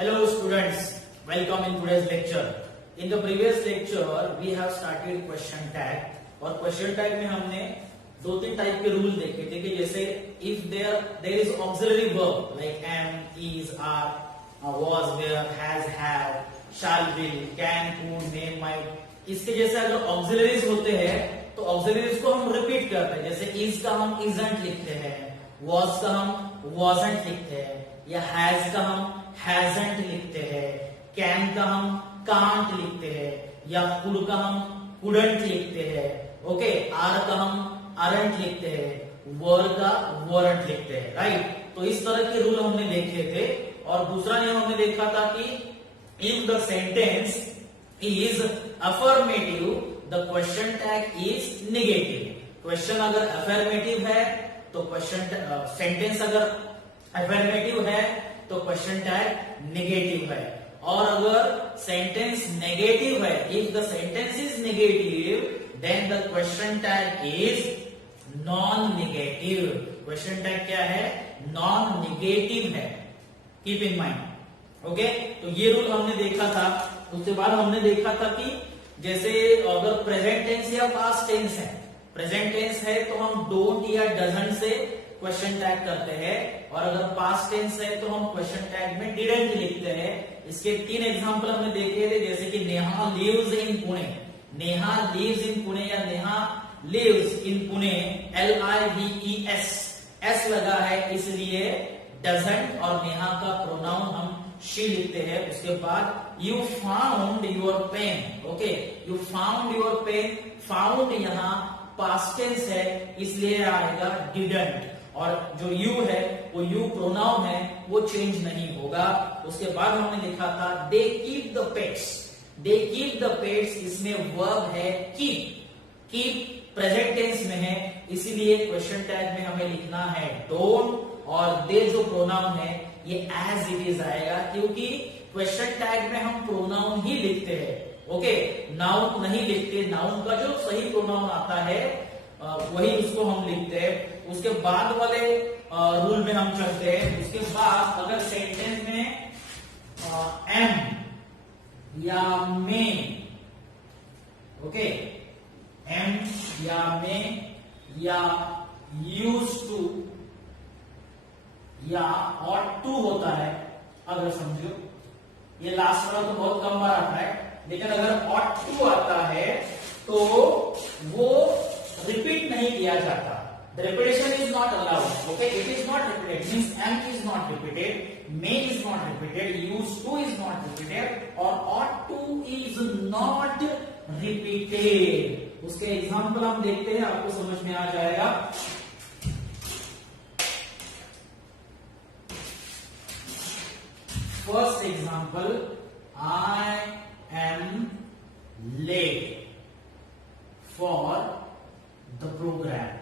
Hello students, welcome in today's lecture. In the previous lecture we have started question tag और question tag में हमने दो तीन type के रूल देखे थे कि जैसे if there is auxiliary verb like am, is, are, was, were, has, have, shall, will, can, could, may, might, इसके जैसे अगर auxiliaries होते हैं तो auxiliaries को हम रिपीट करते हैं. जैसे is का हम isn't लिखते हैं, was का हम wasn't लिखते हैं, या has का हम hasn't लिखते हैं, can का हम can't लिखते हैं, या could का हम couldn't लिखते हैं, ओके, are का हम aren't लिखते हैं, were का weren't लिखते हैं, राइट. तो इस तरह के रूल हमने देखे थे. और दूसरा नियम हमने देखा था कि if the sentence is affirmative the question tag is negative. Question अगर affirmative है तो क्वेश्चन सेंटेंस अगर affirmative है तो क्वेश्चन टैग नेगेटिव है. और अगर सेंटेंस नेगेटिव है, if the sentence is negative then the question tag is non negative. Question tag क्या है? नॉन नेगेटिव है. Keep in mind. ओके, तो ये रूल हमने देखा था. उसके बाद हमने देखा था कि जैसे अगर प्रेजेंट टेंस या पास्ट टेंस है, प्रेजेंट टेंस है तो हम डोंट या डजंट से क्वेश्चन टैग करते हैं, और अगर पास्ट टेंस है तो हम क्वेश्चन टैग में डिडंट लिखते हैं. इसके तीन एग्जांपल हमने देखे थे, जैसे कि Neha lives in Pune, Neha lives in Pune या Neha lives in Pune, LIVES, S लगा है इसलिए डजंट और नेहा का प्रोनाउन हम शी लिखते हैं. उसके बाद you found your pen, okay, you found your pen, found यहाँ पास्ट टेंस है इसलिए आएगा डिडंट, और जो यू है वो यू प्रोनाउन है वो चेंज नहीं होगा. उसके बाद हमने लिखा था they keep the pets, they keep the pets, इसमें वर्ब है कीप, कीप प्रेजेंट टेंस में है इसीलिए क्वेश्चन टैग में हमें लिखना है डोंट, और दे जो प्रोनाउन है ये एज इट इज आएगा क्योंकि क्वेश्चन टैग में हम प्रोनाउन ही लिखते हैं. ओके, नाउन नहीं लिखते. नाउन का जो सही प्रोनाउन आता है वही उसको हम लिखते हैं. उसके बाद वाले रूल में हम चलते हैं. उसके बाद अगर सेंटेंस में एम या मे, ओके, एम या मे या यूज टू या ऑट टू होता है, अगर समझो ये लास्ट वाला तो बहुत कम बार आता है, लेकिन अगर ऑट टू आता है तो वो रिपीट नहीं किया जाता. The repetition is not allowed. Okay, it is not repeated. Means am is not repeated, may is not repeated, use to is not repeated, or ought to is not repeated. उसके example हम देखते हैं, आपको समझ में आ जाएगा. First example, I am late for the program.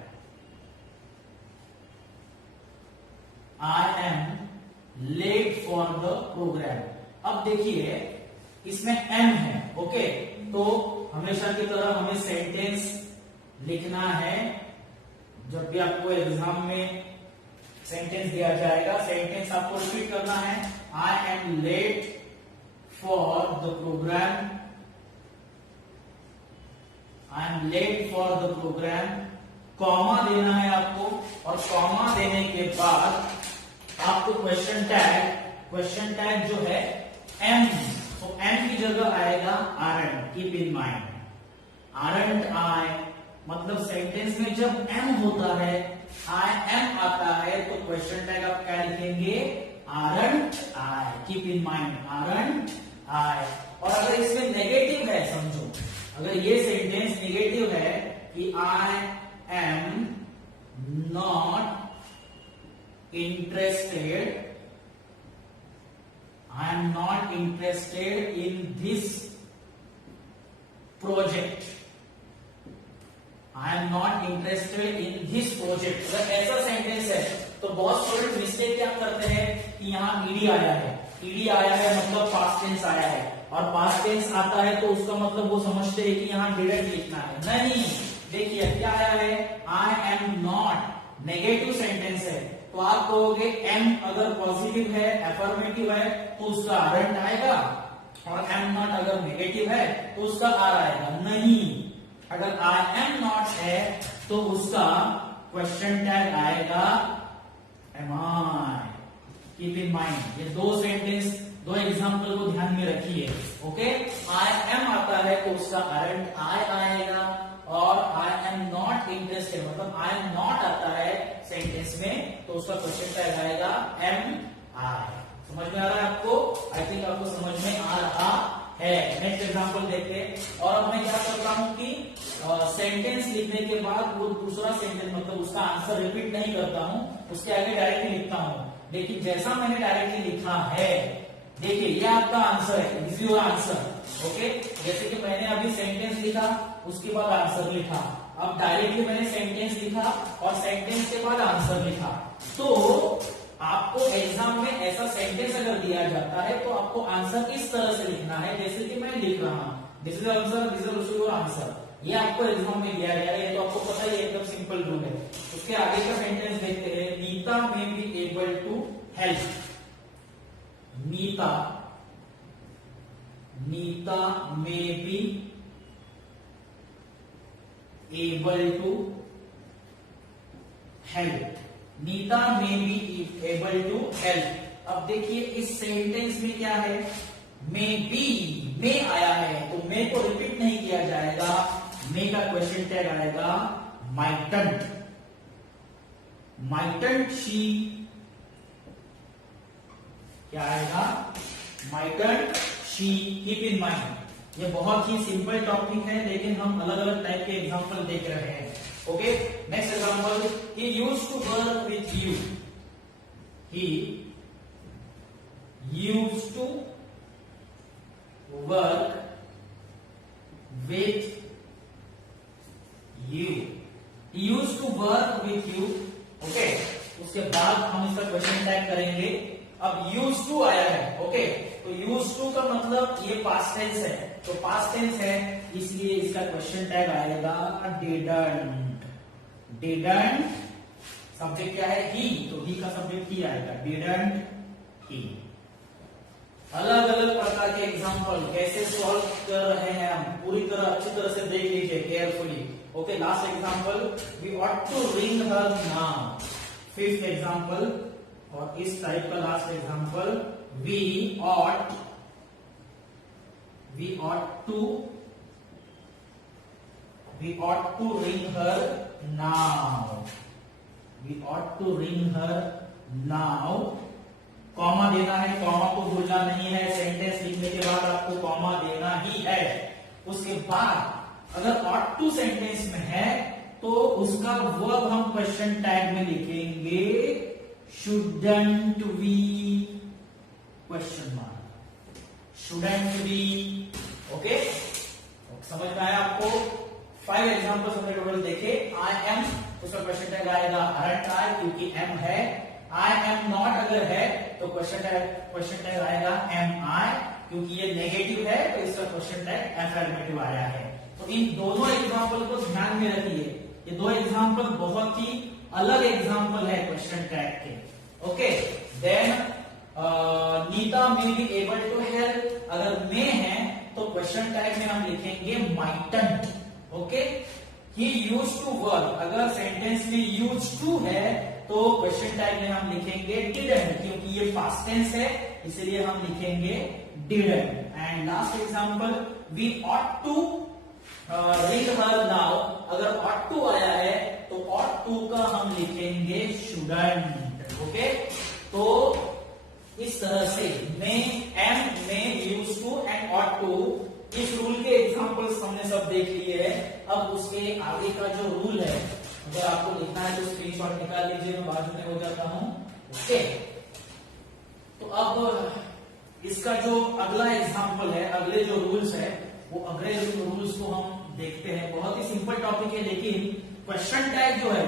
I am late for the program. अब देखिए इसमें am है, ओके, तो हमेशा की तरह हमें सेंटेंस लिखना है. जब भी आपको एग्जाम में सेंटेंस दिया जाएगा, सेंटेंस आपको रिपीट करना है. I am late for the program. I am late for the program. Comma देना है आपको, और कॉमा देने के बाद आपको क्वेश्चन टैग जो है एम, तो एम की जगह आएगा aren't. Keep in mind, aren't I, मतलब सेंटेंस में जब एम होता है, I am आता है, तो क्वेश्चन टैग आप क्या लिखेंगे? aren't I. Keep in mind, aren't I. और अगर इसमें नेगेटिव है, समझो अगर ये सेंटेंस नेगेटिव है कि I am not interested, I am not interested in this project, I am not interested in this project. अगर ऐसा सेंटेंस है तो बहुत स्टूडेंट मिस्टेक क्या करते हैं कि यहाँ ईडी आया है, ईडी आया है मतलब पास्ट टेंस आया है, और पास्ट टेंस आता है तो उसका मतलब वो समझते हैं कि यहाँ डिरेक्ट लिखना है. नहीं, देखिए क्या आया है, I am not, negative sentence है तो तो आप कहोगे एम अगर पॉजिटिव है, अफर्मेटिव है, तो उसका आर आएगा, और एम नॉट अगर नेगेटिव है तो उसका आर आएगा। नहीं, अगर आई एम नॉट है तो उसका क्वेश्चन टैग आएगा am I. Keep in mind, ये दो सेंटेंस, दो एग्जाम्पल को ध्यान में रखिए। ओके, आई एम आता है तो उसका आरंट आई आएगा, और आई एम नॉट इंटरेस्टेड मतलब आई एम नॉट आता है सेंटेंस में तो उसका क्वेश्चन टैग आएगा एम आई। समझ में आ रहा है आपको? आई थिंक आपको समझ में आ रहा है। नेक्स्ट एग्जांपल देखते हैं। और अब मैं क्या करता हूं कि सेंटेंस लिखने के बाद वो दूसरा सेंटेंस मतलब उसका आंसर रिपीट नहीं करता हूं, उसके आगे डायरेक्टली लिखता हूं। लेकिन जैसा मैंने डायरेक्टली लिखा है, देखिए ये आपका आंसर है, this is your answer. Okay, जैसे कि मैंने अभी सेंटेंस लिखा, उसके बाद आंसर लिखा। अब डायरेक्टली मैंने सेंटेंस लिखा और सेंटेंस के बाद आंसर लिखा। तो आपको एग्जाम में ऐसा सेंटेंस अगर दिया जाता है तो आपको आंसर इस तरह से लिखना है जैसे कि मैं लिख रहा हूं, this is answer, this is also your answer. ये आपको एग्जाम में दिया गया है, तो आपको पता ही एकदम सिंपल रूल है। उसके आगे का सेंटेंस देखते हैं। Nita may be able to help. Nita may be able to help. Nita may be able to help. अब देखिए इस सेंटेंस में क्या है, मे बी, मे आया है तो मे को रिपीट नहीं किया जाएगा, मे का क्वेश्चन टैग आएगा माइटंट। माइटंट शी, क्या आएगा, माइटंट शी। कीप इन माइंड, ये बहुत ही सिंपल टॉपिक है लेकिन हम अलग अलग टाइप के एग्जांपल देख रहे हैं। Okay, next example, he used to work with you. He used to work with you. He used to work with you. Okay, उसके बाद हम इसका क्वेश्चन टैग करेंगे। अब यूज टू आया है, ओके, तो यूज टू का मतलब ये पास्ट टेंस है, तो पास्ट टेंस है इसलिए इसका क्वेश्चन टैग आएगा डिडंट। डिडंट सब्जेक्ट क्या है, ही, तो ही का सब्जेक्ट ही आएगा, डिडंट ही। अलग अलग प्रकार के एग्जांपल कैसे सॉल्व कर रहे हैं हम पूरी तरह अच्छी तरह से देख लीजिए carefully. Okay, last example, we ought to ring her now. Fifth example और इस टाइप का last example, we ought to ring her now. We ought to ring her now. Comma देना है, कॉमा को भूलना नहीं है, सेंटेंस लिखने के बाद आपको कॉमा देना ही है। उसके बाद अगर ऑट टू सेंटेंस में है तो उसका वर्ब हम क्वेश्चन टैग में लिखेंगे shouldn't we question mark, shouldn't we। Okay, समझ में आया आपको? 5 एग्जांपल्स हमने टोटल देखे। आई एम, उसका क्वेश्चन टैग आएगा aren't I, क्योंकि एम है। आई एम नॉट अगर है तो क्वेश्चन टैग आएगा एम आई, क्योंकि ये नेगेटिव है तो इसका क्वेश्चन टैग अफर्मेटिव आया है। तो इन दोनों एग्जांपल को ध्यान में रखिए, ये दो एग्जांपल बहुत ही अलग एग्जांपल है क्वेश्चन टैग के। Okay, then Nita may be able to help, अगर मे है तो क्वेश्चन टैग में हम लिखेंगे mightn't. Okay, he used to work, अगर सेंटेंस में यूज टू है तो क्वेश्चन टैग में हम लिखेंगे डिडंट, क्योंकि ये पास्ट टेंस है इसलिए हम लिखेंगे didn't. And last example, we ought to ring her now, अगर ऑट टू आया है तो ऑट टू का हम लिखेंगे शुडंट। ओके, तो इस तरह से may, M, may, use to and ought to, इस रूल के एग्जांपल्स हमने सब देख लिए हैं। अब उसके आगे का जो रूल है, अगर आपको लिखना है तो स्क्रीनशॉट निकाल लीजिए, मैं बाजू में हो जाता हूं। ओके, तो अब इसका जो अगला एग्जांपल है, अगले जो रूल्स है वो अगले रूल्स को हम देखते हैं। बहुत ही सिंपल टॉपिक है लेकिन क्वेश्चन टैग जो है,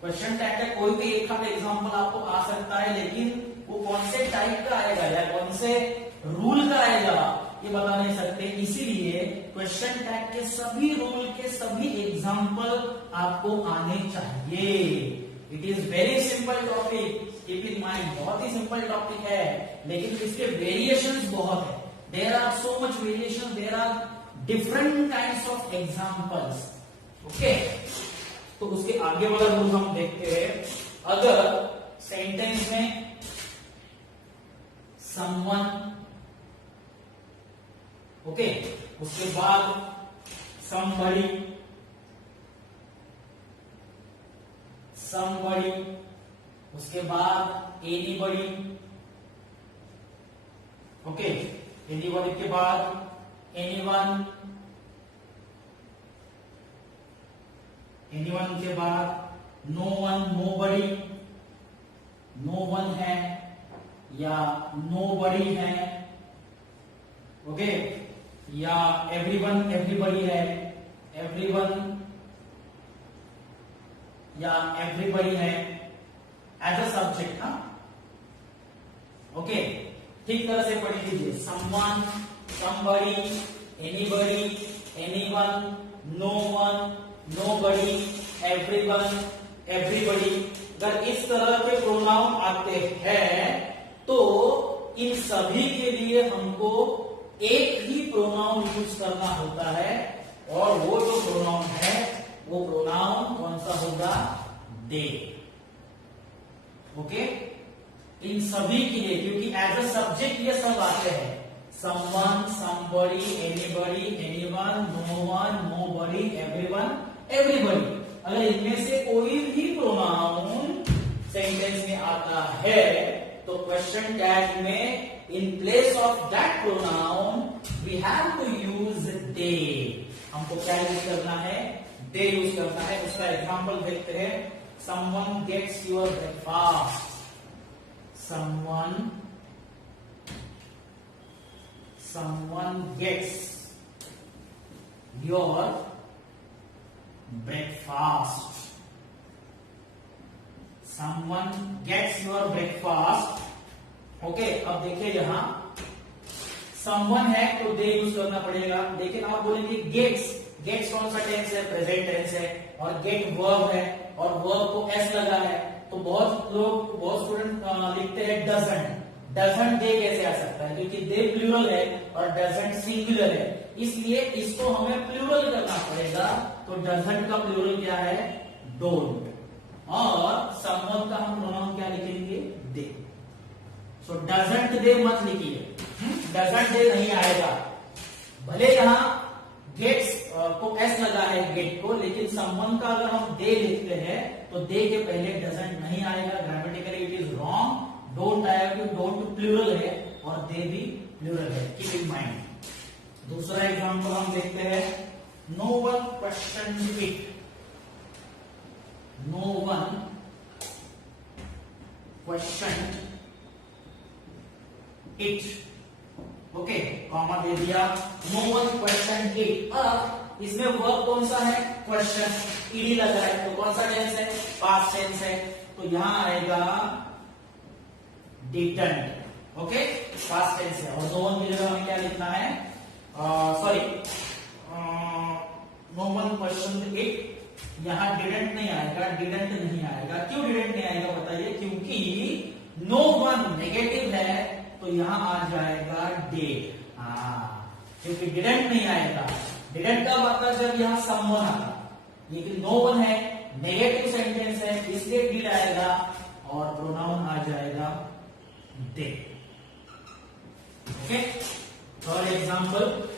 क्वेश्चन टैग का कोई भी एक आध एग्जांपल आपको आ सकता है, लेकिन वो कौन से टाइप का आएगा या कौन से रूल का आएगा ये बता नहीं सकते। इसीलिए क्वेश्चन टैग के सभी रूल के सभी एग्जांपल आपको आने चाहिए। It is very simple topic, keep in mind, बहुत ही सिंपल टॉपिक है, लेकिन इसके वेरिएशंस बहुत है. There are so much variation, there are different kinds of examples. Okay, तो उसके आगे वाला रूल हम देखते हैं. अगर सेंटेंस में समवन, ओके, उसके बाद somebody, somebody, उसके बाद anybody, ओके, anybody के बाद anyone, anyone के बाद no one, nobody, no one है या nobody है, ओके, या everyone, everybody है, everyone या everybody है एज अ सब्जेक्ट. हाँ, ओके, ठीक तरह से पढ़ लीजिए. someone, somebody, anybody, anyone, no one, nobody, everyone, everybody. अगर इस तरह के प्रोनाउन आते हैं तो इन सभी के लिए हमको एक ही प्रोनाउन यूज करना होता है, और वो जो प्रोनाउन है वो प्रोनाउन कौन सा होगा? दे. ओके, इन सभी के लिए, क्योंकि एज अ सब्जेक्ट ये सब आते हैं. Someone, somebody, anybody, anyone, no one, nobody, everyone, everybody. अगर इनमें से कोई भी प्रोनाउन सेंटेंस में आता है तो क्वेश्चन टैग में in place of that pronoun we have to use they. हमको क्या यूज करना है? they यूज करना है. उसका एग्जांपल देखते हैं. someone gets your breakfast. someone gets your breakfast. someone gets your breakfast. Okay, अब देखिए यहां समवन है तो दे यूज करना पड़ेगा, लेकिन आप बोलेंगे गेट्स. गेट्स कौन सा टेंस है? प्रेजेंट टेंस है. और गेट वर्ब है और वर्ब को एस लगा है, तो बहुत स्टूडेंट लिखते हैं डजंट. डजंट दे कैसे आ सकता है? क्योंकि दे प्लूरल है और डजंट सिंगुलर है, इसलिए इसको हमें प्लूरल करना पड़ेगा. तो डजंट का प्लूरल क्या है? डोंट. और समवन का हम प्रोनाउन क्या लिखेंगे? दे. सो डजंट दे मत लिखिए, डजंट दे नहीं आएगा. भले यहां गेट्स को एस लगा है गेट को, लेकिन समवन का अगर हम दे लिखते हैं तो दे के पहले डजंट नहीं आएगा. Grammatically it is wrong. Don't आएगा क्योंकि डोंट प्लूरल है और दे भी प्लूरल है. Keep in mind. दूसरा एग्जांपल हम देखते हैं. No one question it. No one question it. Okay, comma दे दिया. No one question it. अब इसमें वर्ब कौन सा है? क्वेश्चन. ईडी लगा है तो कौन सा टेंस है? पास्ट टेंस है. तो यहां आएगा डिडंट. ओके, पास्ट टेंस है. और नो वन की जगह हमें क्या लिखना है? Sorry, no one question it. यहां डिडंट नहीं आएगा. डिडंट नहीं आएगा. क्यों डिडंट नहीं आएगा बताइए? क्योंकि नो वन नेगेटिव है तो यहां आ जाएगा डेड. क्योंकि डिडंट नहीं आएगा. डिडंट कब आता? जब यहां समवन आता. लेकिन नो वन है, नेगेटिव सेंटेंस है, इसलिए डिड आएगा और प्रोनाउन आ जाएगा they. Okay, third example.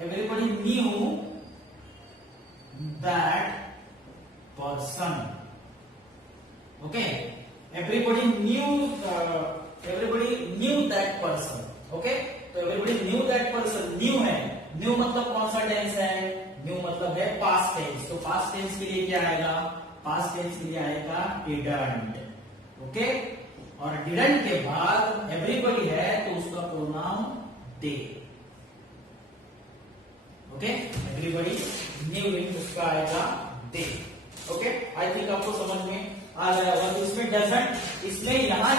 everybody knew that person. Okay, everybody knew that person. Okay, तो everybody knew that person. New है. न्यू मतलब कौन सा टेंस है? न्यू मतलब है पास्ट टेंस. तो पास्ट टेंस के लिए क्या आएगा? पास्ट टेंस के लिए आएगा डिडंट. ओके, और डिडंट के बाद एवरीबडी है तो उसका pronoun they. Okay, everybody new in उसका आएगा दे. ओके, आई थिंक आपको समझ में आ गया होगा। तो इसमें डजंट, इसमें यहाँ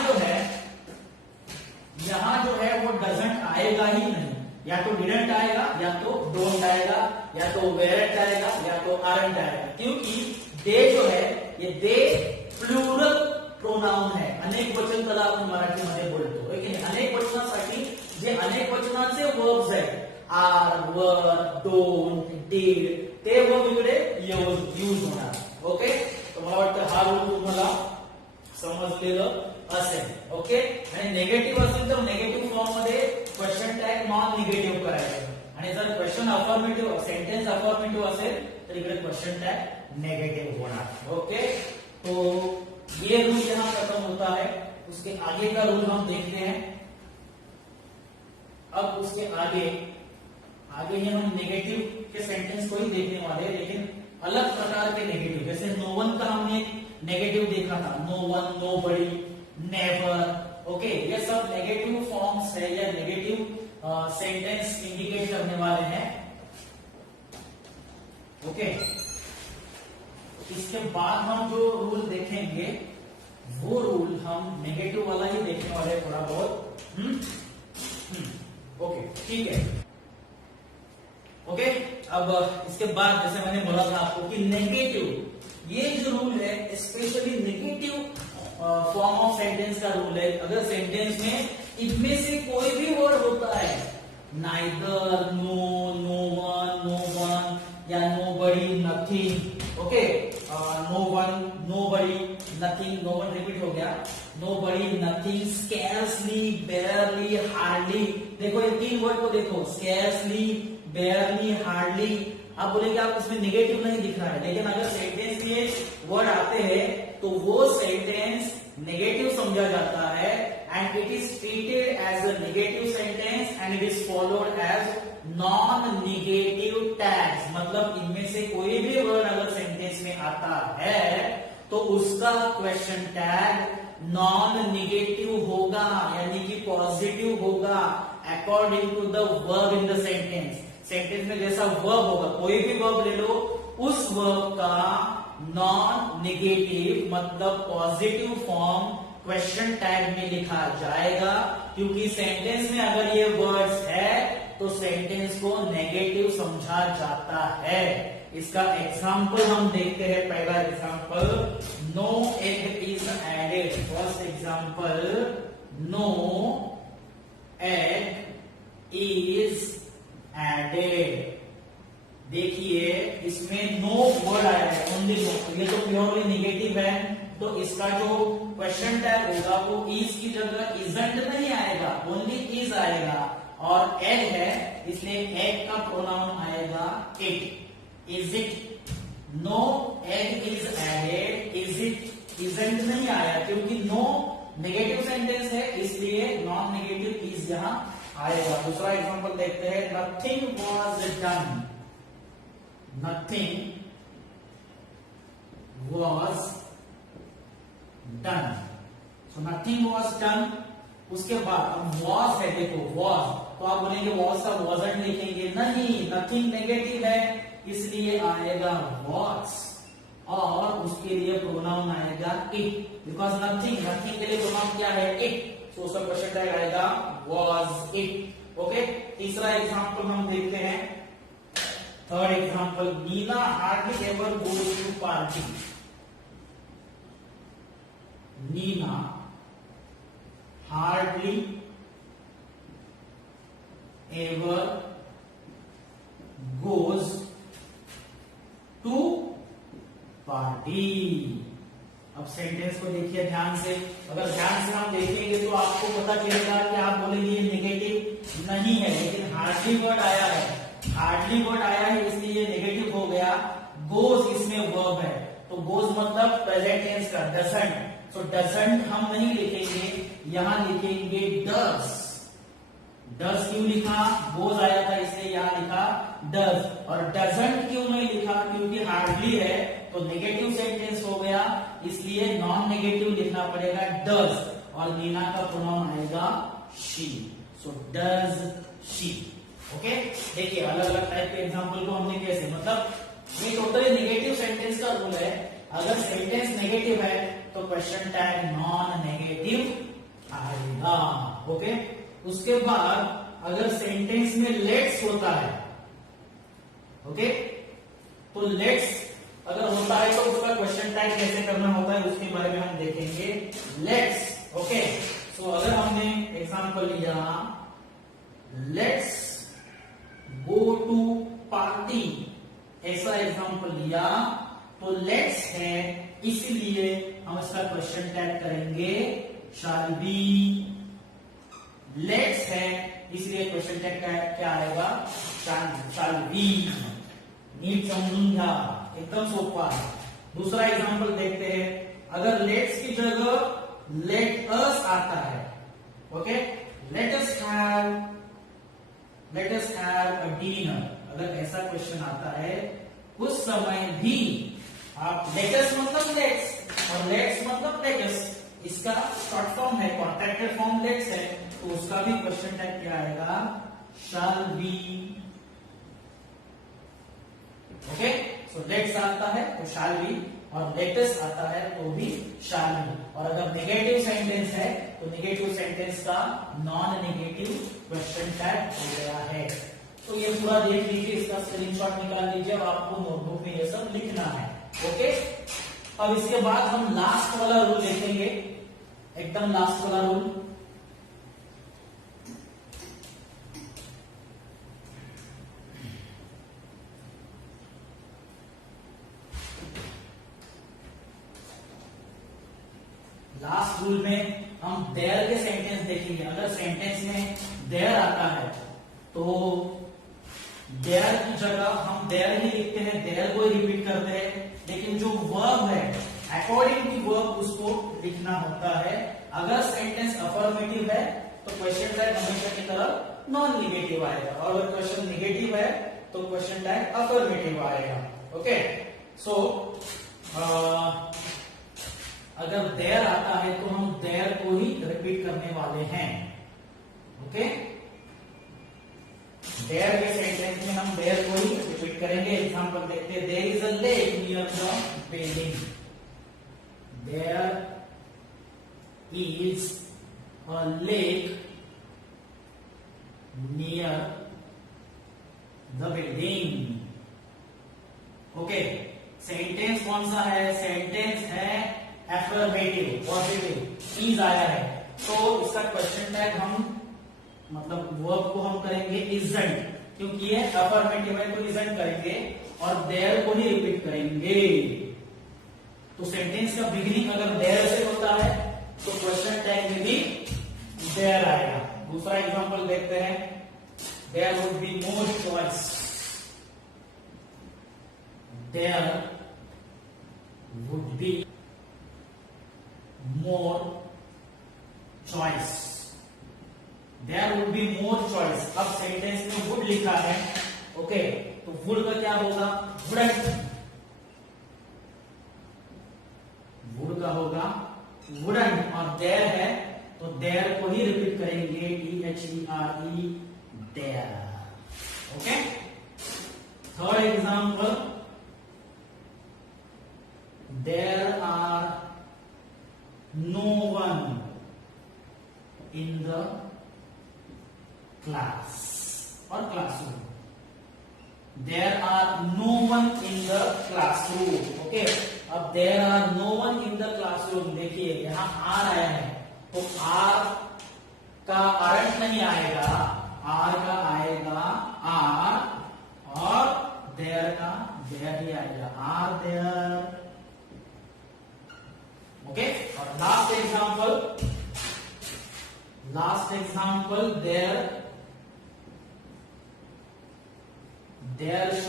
जो है वो डजंट आएगा ही नहीं, या तो डिडंट आएगा, या तो डोंट आएगा, या तो वेरंट आएगा, या तो आरंट आएगा, क्योंकि दे जो है ये दे प्लुरल प्रोनाउन है, अनेक वचन त्याला आपण मराठीमध्ये बोलतो, है की नाही? अनेक वचनासाठी जे अनेक वचनाचे वर्ब्स आहेत, आर, वर, डोंट, डीड, ते वर्ब इकडे यूज होणार. ओके, तर मला वाटतं हा रूल तुम्हाला समजलेलं असेल. ओके, आणि निगेटिव्ह असेल तर निगेटिव्ह फॉर्म मध्ये क्वेश्चन टॅग नॉन निगेटिव्ह करायचं, आणि जर क्वेश्चन अफर्मेटिव्ह, सेंटेंस अफर्मेटिव्ह असेल तर इकडे क्वेश्चन टैग नेगेटिव होना. ओके, तो ये रूल यहां खत्म होता है. उसके आगे का रूल हम देखते हैं. अब उसके आगे ही हम नेगेटिव के सेंटेंस को ही देखने वाले हैं, लेकिन अलग प्रकार के नेगेटिव. जैसे नो वन का हमने नेगेटिव देखा था, नो वन, नो बड़ी, नेवर. ओके, ये सब नेगेटिव फॉर्म्स है या नेगेटिव सेंटेंस इंडिकेट करने वाले हैं. ओके, इसके बाद हम जो रूल देखेंगे वो रूल हम नेगेटिव वाला ही देखने वाले हैं थोड़ा बहुत. ओके, ठीक है. ओके, अब इसके बाद जैसे मैंने बोला था आपको कि नेगेटिव, ये जो रूल है specially negative form of sentence का रूल है. अगर सेंटेंस में इनमें से कोई भी वर्ड होता है, नाइदर, नो, नो वन या nobody, nothing. Okay, no one, nobody, nothing, no one repeat हो गया, नो बड़ी, नथिंग, स्कैर्सली, बेयरली, हार्डली. देखो ये तीन वर्ड को देखो, स्कैर्सली, बेयरली, हार्डली. आप बोलेंगे आप इसमें निगेटिव नहीं दिख रहा है, लेकिन अगर सेंटेंस में वर्ड आते हैं तो वो सेंटेंस नेगेटिव समझा जाता है, and it is treated as a negative sentence and it is followed as non negative tags. मतलब इनमें से कोई भी वर्ड अगर सेंटेंस में आता है तो उसका क्वेश्चन टैग नॉन निगेटिव होगा, यानी कि पॉजिटिव होगा according to the verb in the sentence. Sentence में जैसा वर्ब होगा, कोई भी वर्ब ले लो, उस वर्ब का नॉन निगेटिव मतलब पॉजिटिव फॉर्म क्वेश्चन टैग में लिखा जाएगा. क्योंकि सेंटेंस में अगर ये वर्ड्स है तो सेंटेंस को नेगेटिव समझा जाता है. इसका एग्जाम्पल हम देखते हैं. पहला example, no egg is added. First example, no egg is added. देखिए इसमें नो वर्ड आया है, ओनली नो. ये तो प्योरली निगेटिव है, तो इसका जो क्वेश्चन टैग होगा वो इज की जगह इजंट नहीं आएगा, ओनली इज आएगा. और एग है इसलिए एग का प्रोनाउन आएगा it. Is it, no egg is added, is it isn't नहीं आया, क्योंकि नो नेगेटिव सेंटेंस है इसलिए नॉन नेगेटिव इज यहां आएगा. दूसरा एग्जांपल देखते हैं, nothing was done. Nothing was done. So nothing was done. उसके बाद अब वॉज है, देखो वॉज, तो आप बोलेंगे वॉज का वॉजंट लिखेंगे, नहीं, नथिंग नेगेटिव है इसलिए आएगा वॉज, और उसके लिए प्रोनाउन आएगा इट, बिकॉज नथिंग के लिए प्रोनाउन क्या है, इट. तो उसका क्वेश्चन टैग आएगा वॉज इट. ओके, तीसरा एग्जांपल हम देखते हैं. Third example, Nina hardly ever goes to party. Nina hardly ever goes to party. अब सेंटेंस को देखिए ध्यान से. अगर ध्यान से हम देखेंगे तो आपको पता चलेगा कि आप बोलेंगे ये नेगेटिव नहीं है, लेकिन हार्डली वर्ड आया है. हार्डली वर्ड आया है इसलिए नेगेटिव हो गया. गोज इसमें वर्ब है, तो गोज मतलब प्रेजेंट टेंस का, डजंट. सो डजंट हम नहीं लिखेंगे, यहां लिखेंगे डज. डज क्यों लिखा, गोज आया था इसलिए यहां लिखा डज. और डजंट क्यों नहीं लिखा, क्योंकि हार्डली है तो नेगेटिव सेंटेंस हो गया, इसलिए नॉन नेगेटिव लिखना पड़ेगा डज. और नीना का प्रोनाउन आएगा she. So does she. Okay, देखिए अलग अलग टाइप के एग्जांपल को हमने कैसे, मतलब ये टोटली नेगेटिव सेंटेंस का रूल है. अगर सेंटेंस नेगेटिव है तो क्वेश्चन टैग नॉन नेगेटिव आएगा। ओके, उसके बाद अगर सेंटेंस में लेट्स होता है, ओके, तो लेट्स अगर होता है तो उसका क्वेश्चन टैग कैसे करना होता है उसके बारे में हम देखेंगे। लेट्स, ओके, सो अगर हमने एग्जांपल लिया लेट्स गो टू पार्टी, ऐसा एग्जांपल लिया, तो लेट्स है इसीलिए हम इसका क्वेश्चन टैग करेंगे शैल बी। लेट्स है इसलिए क्वेश्चन टैग क्या आएगा, शैल बी। नीट समझून घ्या, एकदम सोपा है। दूसरा एग्जांपल देखते हैं, अगर लेट्स की जगह लेट अस आता है, okay, let us have a dinner, अगर ऐसा क्वेश्चन आता है उस समय भी आप लेट अस मतलब लेट्स और लेट्स मतलब लेट अस, इसका शॉर्ट फॉर्म है, कॉन्ट्रैक्टेड फॉर्म लेट्स है, तो उसका भी क्वेश्चन टैग क्या आएगा, shall be. Okay, so let's आता है तो शैल बी, और लेटस आता है तो भी शैल बी। और अगर नेगेटिव सेंटेंस है तो नेगेटिव सेंटेंस का नॉन नेगेटिव क्वेश्चन टैग हो गया है। तो ये पूरा देख लीजिए, इसका स्क्रीनशॉट निकाल लीजिए और आपको नोटबुक में ये सब लिखना है। ओके, अब इसके बाद हम लास्ट वाला रूल देखेंगे, एकदम लास्ट वाला रूल। लास्ट रूल में हम देयर के सेंटेंस देखेंगे। अगर सेंटेंस में देयर आता है तो देयर की जगह हम देयर ही लिखते हैं, देयर को ही रिपीट करते हैं, लेकिन जो वर्ब है अकॉर्डिंग टू वर्ब उसको लिखना होता है। अगर सेंटेंस अफर्मेटिव है तो क्वेश्चन टैग हमेशा की तरह नॉन निगेटिव आएगा, और अगर क्वेश्चन निगेटिव है तो क्वेश्चन टैग अफर्मेटिव आएगा। ओके, सो अगर देयर आता है तो हम देयर को ही रिपीट करने वाले हैं। ओके, देयर के सेंटेंस में हम देयर को ही रिपीट करेंगे। एग्जांपल देखते हैं, there is a lake near the building, there is a lake near the building. Okay, sentence कौन सा है, सेंटेंस है एफर्मेटिव, पॉजिटिव, इज आया है, तो इसका क्वेश्चन टैग हम मतलब वर्ब को हम करेंगे इजंट, क्योंकि ये अफर्मेटिव है तो इजंट करेंगे, और देयर को ही रिपीट करेंगे। तो सेंटेंस का बिगिनिंग अगर देयर से होता है तो क्वेश्चन टैग में भी देयर आएगा। दूसरा एग्जांपल देखते हैं, there would be more choice, there would be more choice, there would be more choice। अब सेंटेंस में would लिखा है, ओके, तो would का क्या होगा, wouldn't, would का होगा wouldn't, और there है तो there को ही रिपीट करेंगे, there, there। Okay, third example, there are no one in the class or classroom, there are no one in the classroom। Okay, अब there are no one in the classroom, देखिए यहां are आया है तो are का aren't नहीं आएगा, are का आएगा आर, और there का there ही आएगा, आर there। ओके, और last example, there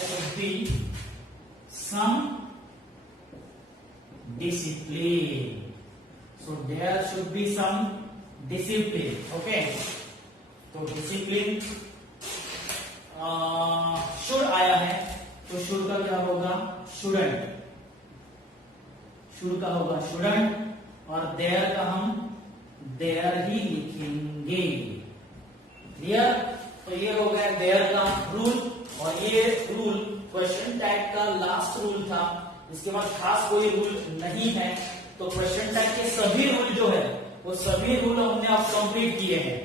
should be some discipline, so there should be some discipline। Okay, तो डिसिप्लिन शुड आया है तो शुड का क्या होगा, शुडंट, शुड का होगा शुडंट, और देयर का हम देयर ही लिखेंगे। क्लियर, तो ये हो गया देयर का रूल, और ये रूल क्वेश्चन टैग का लास्ट रूल था, इसके बाद खास कोई रूल नहीं है। तो क्वेश्चन टैग के सभी रूल जो है वो सभी रूल हमने अब कंप्लीट किए हैं।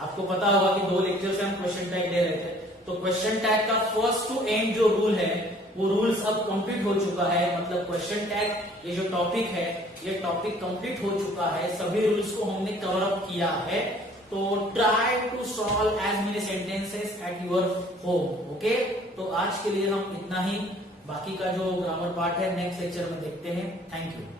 आपको पता होगा कि 2 लेक्चर से हम क्वेश्चन टैग ले रहे थे, तो क्वेश्चन टैग का फर्स्ट टू एंड जो रूल है वो रूल्स अब कंप्लीट हो चुका है। मतलब क्वेश्चन टैग ये जो टॉपिक है ये टॉपिक कंप्लीट हो चुका है, सभी रूल्स को हमने कवर अप किया है। तो try to solve as many sentences at your home. Okay, तो आज के लिए हम इतना ही, बाकी का जो ग्रामर पार्ट है नेक्स्ट लेक्चर में देखते हैं। Thank you.